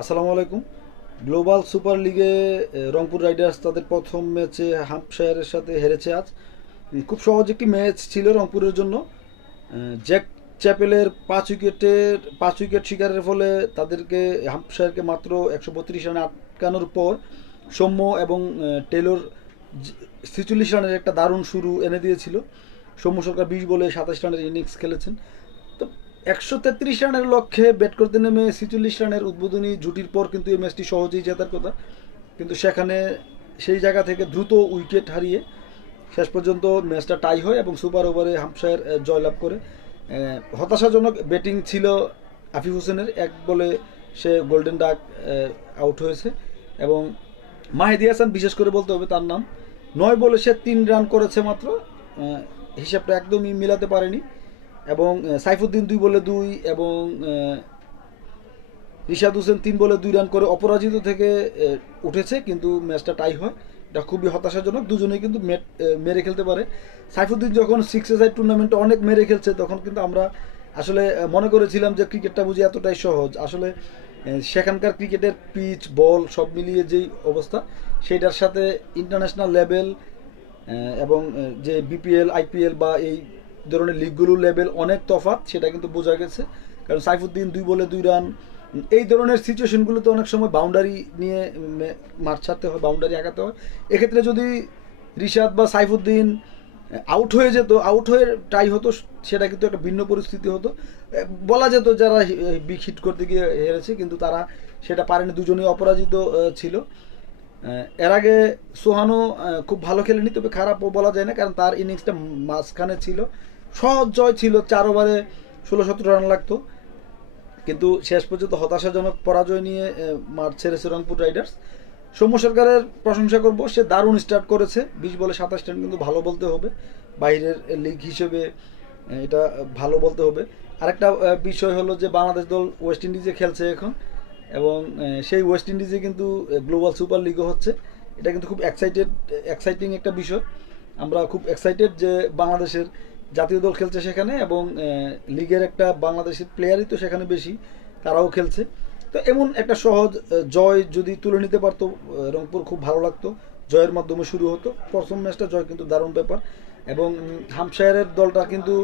আসসালামু আলাইকুম। Global super লিগে রংপুর রাইডার্স তাদের প্রথম ম্যাচে হাম্পশায়ারের সাথে হেরেছে আজ। খুব সহজ একটি ম্যাচ ছিল রংপুরের জন্য। জ্যাক চ্যাপেলের পাঁচ উইকেটের পাঁচ উইকেট শিকারের ফলে তাদেরকে হাম্পশায়ারকে মাত্র একশো বত্রিশ রানে আটকানোর পর সৌম্য এবং টেলর ছেচল্লিশ রানের একটা দারুণ শুরু এনে দিয়েছিল। সৌম্য সরকার বিশ বলে সাতাশ রানের ইনিংস খেলেছেন। একশো তেত্রিশ রানের লক্ষ্যে ব্যাট করতে নেমে ছেচল্লিশ রানের উদ্বোধনী জুটির পর কিন্তু এই ম্যাচটি সহজেই জেতার কথা। কিন্তু সেখানে সেই জায়গা থেকে দ্রুত উইকেট হারিয়ে শেষ পর্যন্ত ম্যাচটা টাই হয় এবং সুপার ওভারে হামশায়ার জয়লাভ করে। হতাশাজনক ব্যাটিং ছিল আফিফ হোসেনের। এক বলে সে গোল্ডেন ডাক আউট হয়েছে এবং মাহিদি হাসান বিশেষ করে বলতে হবে তার নাম। নয় বলে সে তিন রান করেছে মাত্র। হিসাবটা একদমই মিলাতে পারেনি। এবং সাইফুদ্দিন দুই বলে দুই এবং রিশাদ হোসেন তিন বলে দুই রান করে অপরাজিত থেকে উঠেছে, কিন্তু ম্যাচটা টাই হয়। এটা খুবই হতাশাজনক, দুজনেই কিন্তু মেরে খেলতে পারে। সাইফুদ্দিন যখন সিক্স সাইড টুর্নামেন্টে অনেক মেরে খেলছে, তখন কিন্তু আমরা আসলে মনে করেছিলাম যে ক্রিকেটটা বুঝি এতটাই সহজ। আসলে সেখানকার ক্রিকেটের পিচ বল সব মিলিয়ে যেই অবস্থা সেটার সাথে ইন্টারন্যাশনাল লেভেল এবং যে বিপিএল আইপিএল বা এই ধরনের লিগগুলোর লেভেল অনেক তফাৎ, সেটা কিন্তু বোঝা গেছে। কারণ সাইফুদ্দিন দুই বলে দুই রান, এই ধরনের সিচুয়েশনগুলোতে অনেক সময় বাউন্ডারি নিয়ে মে- মাঠ ছাড়তে হয় বাউন্ডারি আগাতে হয়। এক্ষেত্রে যদি রিশাদ বা সাইফুদ্দিন আউট হয়ে যেত আউট হয়ে টাই হতো, সেটা কিন্তু একটা ভিন্ন পরিস্থিতি হতো। বলা যেত যারা বিগ হিট করতে গিয়ে হেরেছে, কিন্তু তারা সেটা পারেনি, দুজনেই অপরাজিত ছিল। এর আগে সোহানো খুব ভালো খেলেনি, তবে খারাপও বলা যায় না, কারণ তার ইনিংসটা মাঝখানে ছিল। সহজ জয় ছিল চার ওভারে ষোলো সতেরো রান লাগতো। কিন্তু শেষ পর্যন্ত হতাশাজনক পরাজয় নিয়ে মাঠ ছেড়েছে রংপুর রাইডার্স। সৌম্য সরকারের প্রশংসা করব, সে দারুণ স্টার্ট করেছে। বিশ বলে সাতাশ রান কিন্তু ভালো বলতে হবে। বাইরের লিগ হিসেবে এটা ভালো বলতে হবে। আরেকটা বিষয় হলো যে বাংলাদেশ দল ওয়েস্ট ইন্ডিজে খেলছে এখন। এবং সেই ওয়েস্ট ইন্ডিজে কিন্তু গ্লোবাল সুপার লিগও হচ্ছে। এটা কিন্তু খুব এক্সাইটেড এক্সাইটিং একটা বিষয়। আমরা খুব এক্সাইটেড যে বাংলাদেশের জাতীয় দল খেলছে সেখানে এবং লিগের একটা বাংলাদেশের প্লেয়ারই তো সেখানে বেশি, তারাও খেলছে। তো এমন একটা সহজ জয় যদি তুলে নিতে পারতো রংপুর, খুব ভালো লাগতো। জয়ের মাধ্যমে শুরু হতো। প্রথম ম্যাচটা জয় কিন্তু দারুণ ব্যাপার। এবং হামশায়ারের দলটা কিন্তু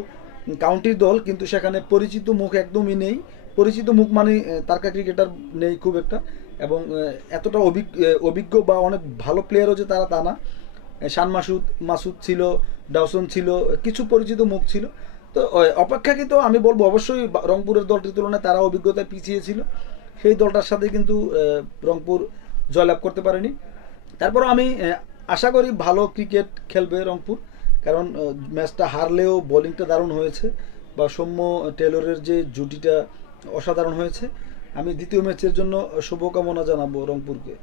কাউন্টির দল, কিন্তু সেখানে পরিচিত মুখ একদমই নেই। পরিচিত মুখ মানে তারকা ক্রিকেটার নেই খুব একটা। এবং এতটা অভিজ্ঞ বা অনেক ভালো প্লেয়ারও যে তারা, তা না। শান মাসুদ মাসুদ ছিল, ডাউসন ছিল, কিছু পরিচিত মুখ ছিল। তো অপেক্ষাকৃত আমি বলব, অবশ্যই রংপুরের দলটির তুলনায় তারা অভিজ্ঞতায় পিছিয়ে ছিল। সেই দলটার সাথে কিন্তু রংপুর জয়লাভ করতে পারেনি। তারপর আমি আশা করি ভালো ক্রিকেট খেলবে রংপুর। কারণ ম্যাচটা হারলেও বোলিংটা দারুণ হয়েছে বা সৌম্য টেলরের যে জুটিটা অসাধারণ হয়েছে। আমি দ্বিতীয় ম্যাচের জন্য শুভকামনা জানাব রংপুরকে।